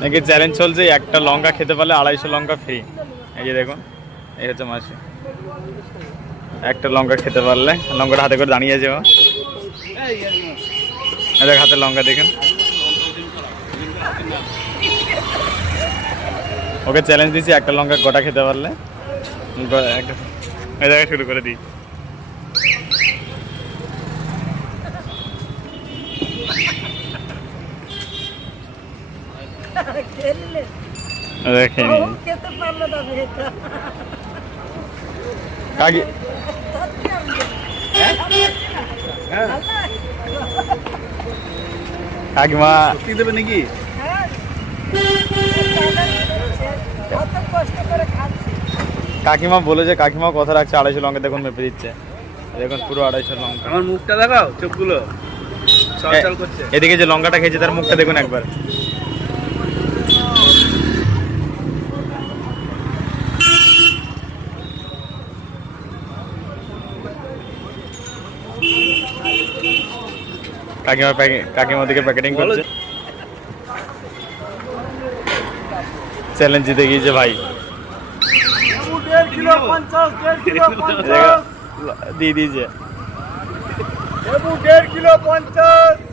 নাকি চ্যালেঞ্জ চলছে, একটা লঙ্কা খেতে পারলে 250 লঙ্কা ফ্রি। এই যে দেখুন, এই হচ্ছে মাসি, একটা লঙ্কা খেতে পারলে, লঙ্কাটা হাতে করে দাঁড়িয়ে যাও, দেখ হাতে লঙ্কা দেখেন। ওকে চ্যালেঞ্জ দিচ্ছি, একটা লঙ্কা গোটা খেতে পারলে এই জায়গায় শুরু করে দিই। কাকিমা দেবে নাকি? কাকিমা বলেছে, কাকিমা কথা রাখছে, 250 লঙ্কা দেখুন মেপে দিচ্ছে, দেখুন পুরো 250 লঙ্কা। আমার মুখটা দেখাও, চোখগুলো চলচল করছে। এদিকে যে লঙ্কাটা খেয়েছে তার মুখটা দেখুন একবার। কাকিমা দিকে প্যাকেটিং করছে। চ্যালেঞ্জ জিতে গিয়েছে ভাই, 1.5 কিলো 50 দিয়ে দিয়েছে। 1.5 কিলো 50।